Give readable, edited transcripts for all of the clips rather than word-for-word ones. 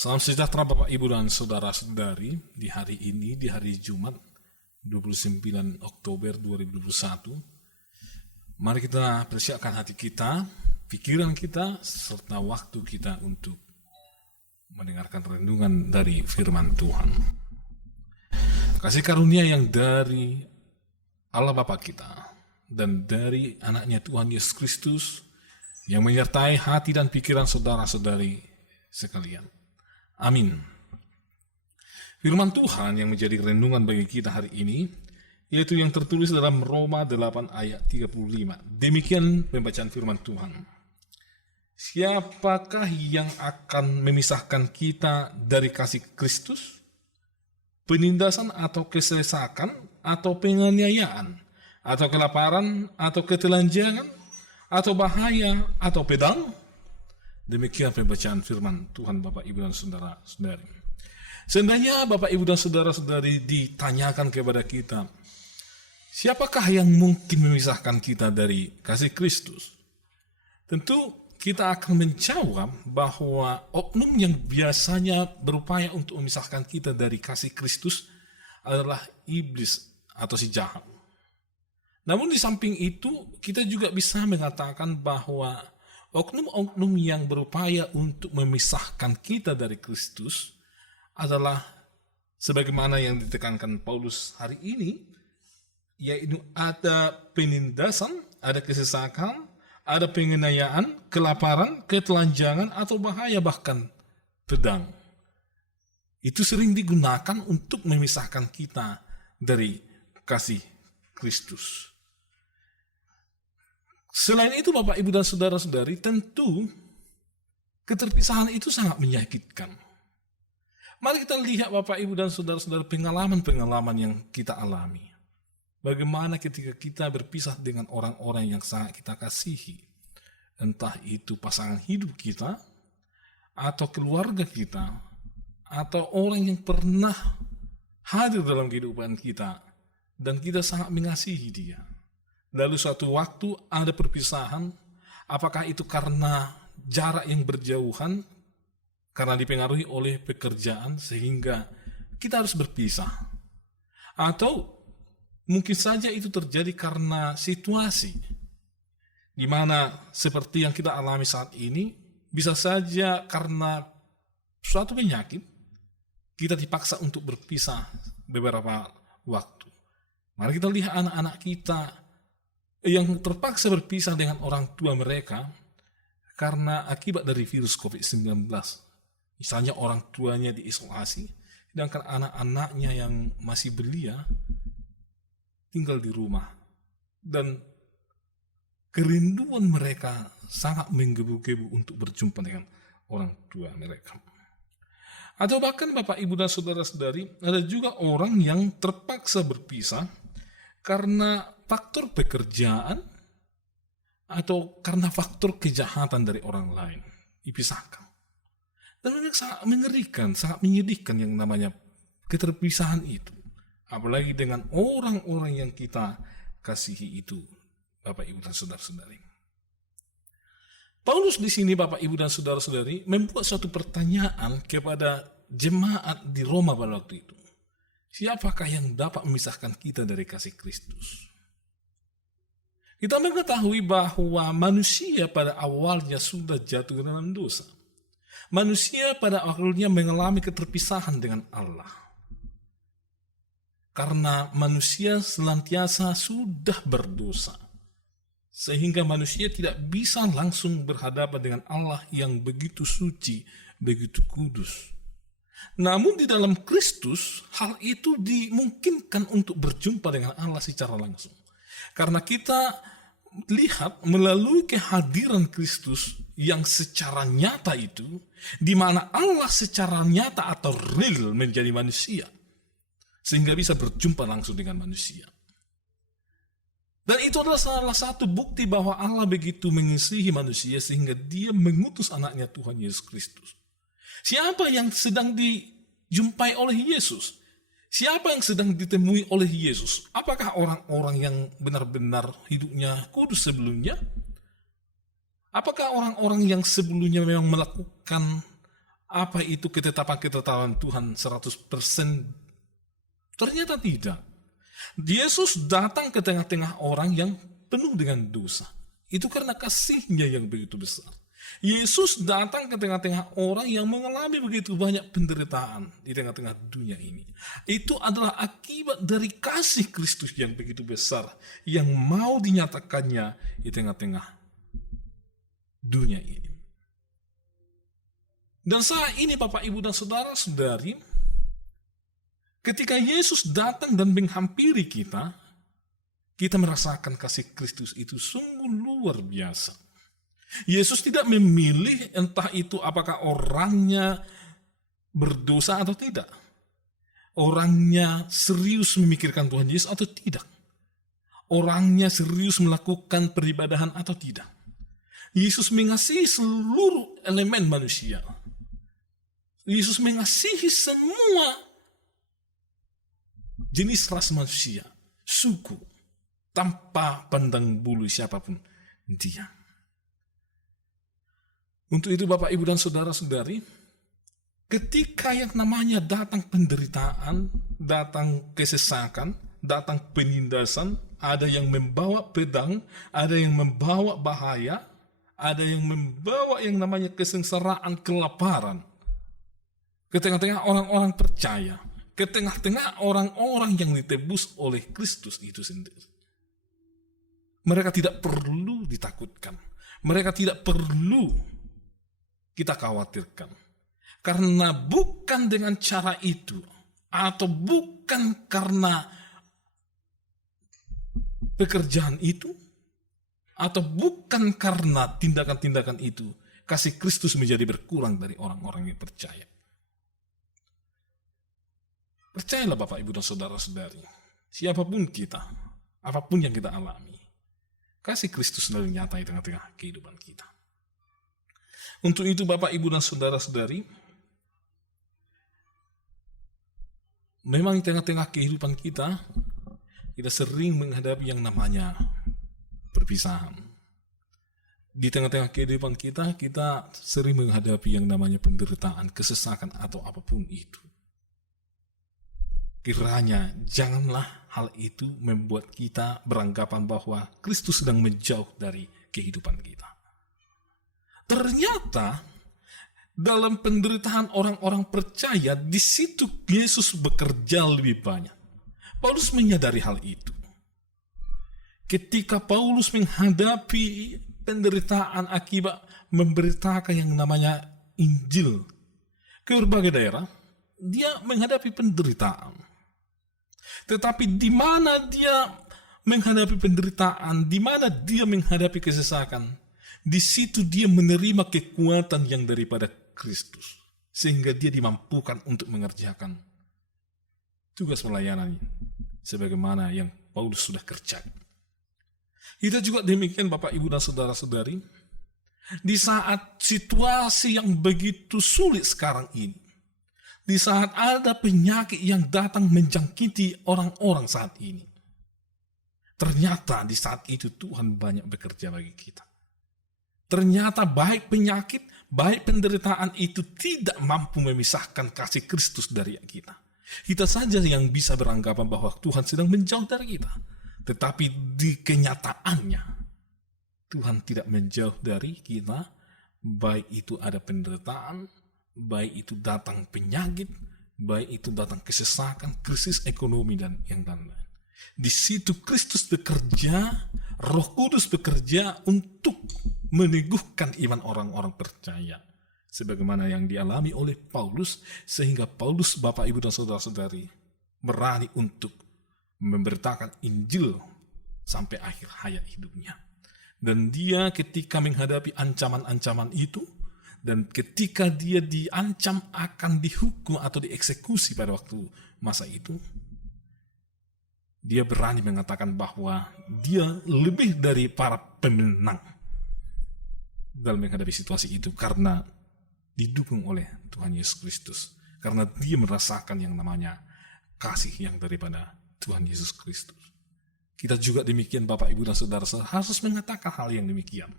Salam sejahtera Bapak Ibu dan Saudara-saudari di hari ini, di hari Jumat 29 Oktober 2021. Mari kita persiapkan hati kita, pikiran kita, serta waktu kita untuk mendengarkan renungan dari firman Tuhan. Kasih karunia yang dari Allah Bapa kita dan dari anaknya Tuhan Yesus Kristus yang menyertai hati dan pikiran saudara-saudari sekalian. Amin. Firman Tuhan yang menjadi renungan bagi kita hari ini, yaitu yang tertulis dalam Roma 8 ayat 35. Demikian pembacaan firman Tuhan. Siapakah yang akan memisahkan kita dari kasih Kristus? Penindasan atau kesesakan, atau penganiayaan, atau kelaparan, atau ketelanjangan, atau bahaya, atau pedang? Demikian pembacaan firman Tuhan Bapak Ibu dan Saudara-saudari. Seandainya Bapak Ibu dan Saudara-saudari ditanyakan kepada kita, siapakah yang mungkin memisahkan kita dari kasih Kristus? Tentu kita akan menjawab bahwa oknum yang biasanya berupaya untuk memisahkan kita dari kasih Kristus adalah iblis atau si jahat. Namun di samping itu kita juga bisa mengatakan bahwa oknum-oknum yang berupaya untuk memisahkan kita dari Kristus adalah sebagaimana yang ditekankan Paulus hari ini, yaitu ada penindasan, ada kesesakan, ada penganiayaan, kelaparan, ketelanjangan, atau bahaya bahkan pedang. Itu sering digunakan untuk memisahkan kita dari kasih Kristus. Selain itu Bapak Ibu dan Saudara-saudari, tentu keterpisahan itu sangat menyakitkan. Mari kita lihat Bapak Ibu dan Saudara-saudari pengalaman-pengalaman yang kita alami. Bagaimana ketika kita berpisah dengan orang-orang yang sangat kita kasihi. Entah itu pasangan hidup kita, atau keluarga kita, atau orang yang pernah hadir dalam kehidupan kita, dan kita sangat mengasihi dia. Lalu suatu waktu ada perpisahan, apakah itu karena jarak yang berjauhan, karena dipengaruhi oleh pekerjaan sehingga kita harus berpisah. Atau mungkin saja itu terjadi karena situasi, di mana seperti yang kita alami saat ini, bisa saja karena suatu penyakit, kita dipaksa untuk berpisah beberapa waktu. Mari kita lihat anak-anak kita yang terpaksa berpisah dengan orang tua mereka karena akibat dari virus COVID-19. Misalnya orang tuanya diisolasi, sedangkan anak-anaknya yang masih belia tinggal di rumah. Dan kerinduan mereka sangat menggebu-gebu untuk berjumpa dengan orang tua mereka. Atau bahkan Bapak Ibu dan Saudara-saudari, ada juga orang yang terpaksa berpisah karena faktor pekerjaan atau karena faktor kejahatan dari orang lain dipisahkan. Dan ini sangat mengerikan, sangat menyedihkan yang namanya keterpisahan itu. Apalagi dengan orang-orang yang kita kasihi itu, Bapak Ibu dan Saudara-saudari. Paulus di sini Bapak Ibu dan Saudara-saudari membuat suatu pertanyaan kepada jemaat di Roma pada waktu itu. Siapakah yang dapat memisahkan kita dari kasih Kristus? Kita mengetahui bahwa manusia pada awalnya sudah jatuh ke dalam dosa. Manusia pada awalnya mengalami keterpisahan dengan Allah. Karena manusia senantiasa sudah berdosa. Sehingga manusia tidak bisa langsung berhadapan dengan Allah yang begitu suci, begitu kudus. Namun di dalam Kristus, hal itu dimungkinkan untuk berjumpa dengan Allah secara langsung. Karena kita lihat melalui kehadiran Kristus yang secara nyata itu, di mana Allah secara nyata atau real menjadi manusia, sehingga bisa berjumpa langsung dengan manusia. Dan itu adalah salah satu bukti bahwa Allah begitu mengasihi manusia sehingga dia mengutus anaknya Tuhan Yesus Kristus. Siapa yang sedang dijumpai oleh Yesus? Siapa yang sedang ditemui oleh Yesus? Apakah orang-orang yang benar-benar hidupnya kudus sebelumnya? Apakah orang-orang yang sebelumnya memang melakukan Apa itu ketetapan-ketetapan Tuhan 100%? Ternyata tidak. Yesus datang ke tengah-tengah orang yang penuh dengan dosa. Itu karena kasih-Nya yang begitu besar. Yesus datang ke tengah-tengah orang yang mengalami begitu banyak penderitaan di tengah-tengah dunia ini. Itu adalah akibat dari kasih Kristus yang begitu besar yang mau dinyatakannya di tengah-tengah dunia ini. Dan saat ini Bapak, Ibu, dan Saudara-saudari, ketika Yesus datang dan menghampiri kita, kita merasakan kasih Kristus itu sungguh luar biasa. Yesus tidak memilih entah itu apakah orangnya berdosa atau tidak. Orangnya serius memikirkan Tuhan Yesus atau tidak. Orangnya serius melakukan peribadahan atau tidak. Yesus mengasihi seluruh elemen manusia. Yesus mengasihi semua jenis ras manusia, suku, tanpa pandang bulu siapapun dia. Untuk itu Bapak, Ibu, dan Saudara-saudari, ketika yang namanya datang penderitaan, datang kesesakan, datang penindasan, ada yang membawa pedang, ada yang membawa bahaya, ada yang membawa yang namanya kesengsaraan, kelaparan, ke tengah-tengah orang-orang percaya, ke tengah-tengah orang-orang yang ditebus oleh Kristus itu sendiri. Mereka tidak perlu ditakutkan. Mereka tidak perlu kita khawatirkan. Karena bukan dengan cara itu, atau bukan karena pekerjaan itu, atau bukan karena tindakan-tindakan itu, kasih Kristus menjadi berkurang dari orang-orang yang percaya. Percayalah Bapak, Ibu, dan Saudara-saudari, siapapun kita, apapun yang kita alami, kasih Kristus selalu nyata di tengah-tengah kehidupan kita. Untuk itu Bapak, Ibu, dan Saudara-saudari, memang di tengah-tengah kehidupan kita sering menghadapi yang namanya perpisahan. Di tengah-tengah kehidupan kita sering menghadapi yang namanya penderitaan, kesesakan, atau apapun itu. Kiranya janganlah hal itu membuat kita beranggapan bahwa Kristus sedang menjauh dari kehidupan kita. Ternyata dalam penderitaan orang-orang percaya, di situ Yesus bekerja lebih banyak. Paulus menyadari hal itu. Ketika Paulus menghadapi penderitaan akibat memberitakan yang namanya Injil ke berbagai daerah, dia menghadapi penderitaan. Tetapi di mana dia menghadapi penderitaan, di mana dia menghadapi kesesakan, di situ dia menerima kekuatan yang daripada Kristus, sehingga dia dimampukan untuk mengerjakan tugas pelayanan sebagaimana yang Paulus sudah kerjakan. Kita juga demikian Bapak, Ibu, dan Saudara-saudari, di saat situasi yang begitu sulit sekarang ini, di saat ada penyakit yang datang menjangkiti orang-orang saat ini, ternyata di saat itu Tuhan banyak bekerja bagi kita. Ternyata baik penyakit, baik penderitaan itu tidak mampu memisahkan kasih Kristus dari kita. Kita saja yang bisa beranggapan bahwa Tuhan sedang menjauh dari kita. Tetapi di kenyataannya, Tuhan tidak menjauh dari kita, baik itu ada penderitaan, baik itu datang penyakit, baik itu datang kesesakan, krisis ekonomi, dan yang lain-lain. Di situ Kristus bekerja, Roh Kudus bekerja untuk meneguhkan iman orang-orang percaya. Sebagaimana yang dialami oleh Paulus, sehingga Paulus, Bapak, Ibu, dan Saudara-saudari, berani untuk memberitakan Injil sampai akhir hayat hidupnya. Dan dia ketika menghadapi ancaman-ancaman itu, dan ketika dia diancam akan dihukum atau dieksekusi pada waktu masa itu, dia berani mengatakan bahwa dia lebih dari para pemenang dalam menghadapi situasi itu karena didukung oleh Tuhan Yesus Kristus. Karena dia merasakan yang namanya kasih yang daripada Tuhan Yesus Kristus. Kita juga demikian Bapak, Ibu, dan Saudara harus mengatakan hal yang demikian.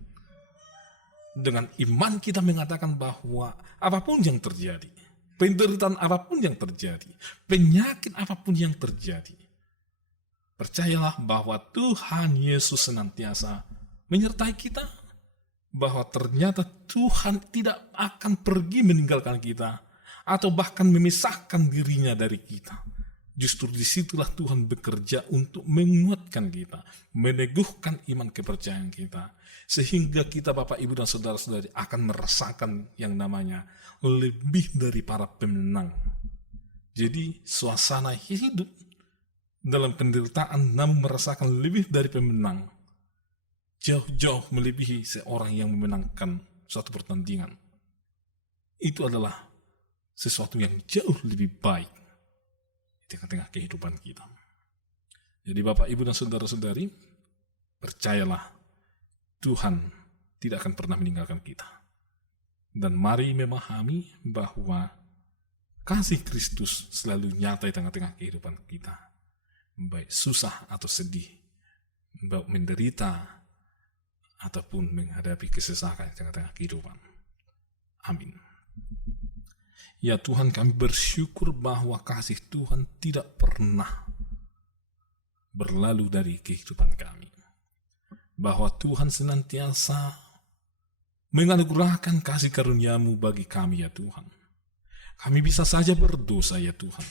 Dengan iman kita mengatakan bahwa apapun yang terjadi, penderitaan apapun yang terjadi, penyakit apapun yang terjadi, percayalah bahwa Tuhan Yesus senantiasa menyertai kita, bahwa ternyata Tuhan tidak akan pergi meninggalkan kita, atau bahkan memisahkan dirinya dari kita. Justru disitulah Tuhan bekerja untuk menguatkan kita, meneguhkan iman kepercayaan kita, sehingga kita Bapak Ibu dan Saudara-saudari akan merasakan yang namanya lebih dari para pemenang. Jadi suasana hidup dalam penderitaan namun merasakan lebih dari pemenang, jauh-jauh melebihi seorang yang memenangkan suatu pertandingan. Itu adalah sesuatu yang jauh lebih baik di tengah-tengah kehidupan kita. Jadi Bapak, Ibu, dan Saudara-saudari, percayalah Tuhan tidak akan pernah meninggalkan kita. Dan mari memahami bahwa kasih Kristus selalu nyata di tengah-tengah kehidupan kita. Baik susah atau sedih, baik menderita, ataupun menghadapi kesesakan di tengah-tengah kehidupan. Amin. Ya Tuhan, kami bersyukur bahwa kasih Tuhan tidak pernah berlalu dari kehidupan kami. Bahwa Tuhan senantiasa menganugerahkan kasih karunia-Mu bagi kami ya Tuhan. Kami bisa saja berdosa ya Tuhan,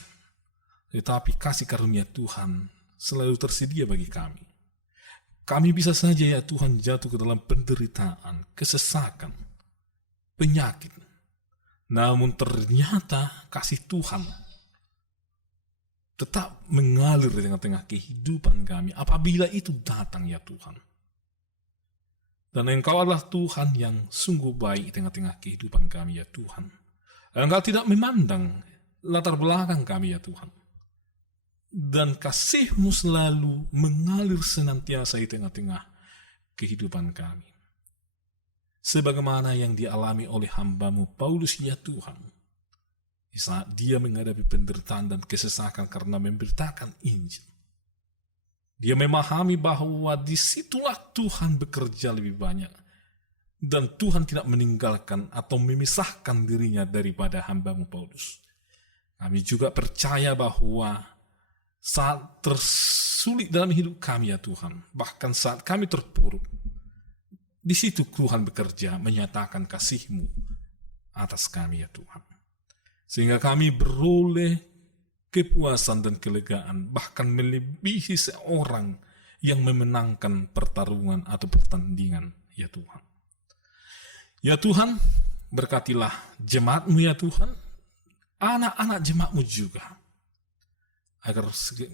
tetapi kasih karunia Tuhan selalu tersedia bagi kami. Kami bisa saja ya Tuhan jatuh ke dalam penderitaan, kesesakan, penyakit. Namun ternyata kasih Tuhan tetap mengalir di tengah-tengah kehidupan kami apabila itu datang ya Tuhan. Dan Engkau adalah Tuhan yang sungguh baik di tengah-tengah kehidupan kami ya Tuhan. Engkau tidak memandang latar belakang kami ya Tuhan. Dan kasih-Mu selalu mengalir senantiasa di tengah-tengah kehidupan kami. Sebagaimana yang dialami oleh hamba-Mu Paulus ya Tuhan. Di saat dia menghadapi penderitaan dan kesesakan karena memberitakan Injil. Dia memahami bahwa disitulah Tuhan bekerja lebih banyak. Dan Tuhan tidak meninggalkan atau memisahkan dirinya daripada hamba-Mu Paulus. Kami juga percaya bahwa saat tersulit dalam hidup kami ya Tuhan, bahkan saat kami terpuruk, di situ Tuhan bekerja menyatakan kasih-Mu atas kami ya Tuhan. Sehingga kami beroleh kepuasan dan kelegaan, bahkan melebihi seorang yang memenangkan pertarungan atau pertandingan ya Tuhan. Ya Tuhan, berkatilah jemaat-Mu ya Tuhan, anak-anak jemaat-Mu juga, agar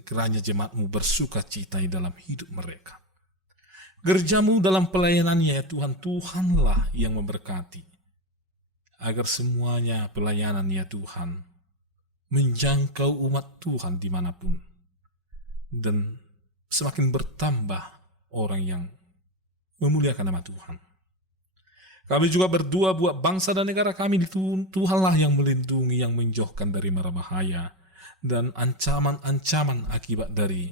kiranya jemaat-Mu bersuka cita di dalam hidup mereka. Gerja-Mu dalam pelayanannya ya Tuhan, Tuhanlah yang memberkati. Agar semuanya pelayanan ya Tuhan, menjangkau umat Tuhan dimanapun. Dan semakin bertambah orang yang memuliakan nama Tuhan. Kami juga berdoa buat bangsa dan negara kami, Tuhanlah yang melindungi, yang menjauhkan dari mara bahaya dan ancaman-ancaman akibat dari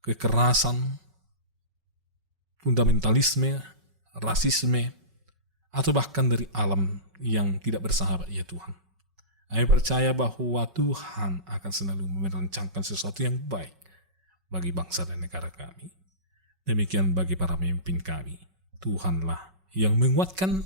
kekerasan, fundamentalisme, rasisme, atau bahkan dari alam yang tidak bersahabat ya Tuhan. Kami percaya bahwa Tuhan akan selalu merancangkan sesuatu yang baik bagi bangsa dan negara kami. Demikian bagi para pemimpin kami. Tuhanlah yang menguatkan,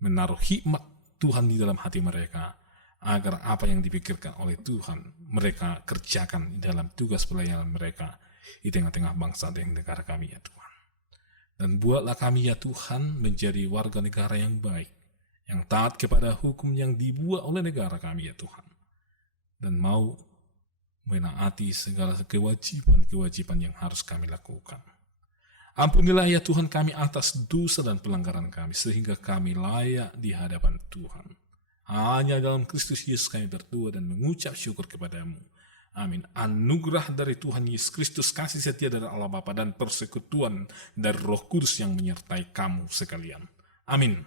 menaruh hikmat Tuhan di dalam hati mereka, agar apa yang dipikirkan oleh Tuhan mereka kerjakan di dalam tugas pelayanan mereka di tengah-tengah bangsa dan negara kami ya Tuhan. Dan buatlah kami ya Tuhan menjadi warga negara yang baik, yang taat kepada hukum yang dibuat oleh negara kami ya Tuhan, dan mau menaati segala kewajiban-kewajiban yang harus kami lakukan. Ampunilah ya Tuhan kami atas dosa dan pelanggaran kami, sehingga kami layak di hadapan Tuhan. Hanya dalam Kristus Yesus kami berdoa dan mengucap syukur kepada-Mu. Amin. Anugerah dari Tuhan Yesus Kristus, kasih setia dari Allah Bapa, dan persekutuan dari Roh Kudus yang menyertai kamu sekalian. Amin.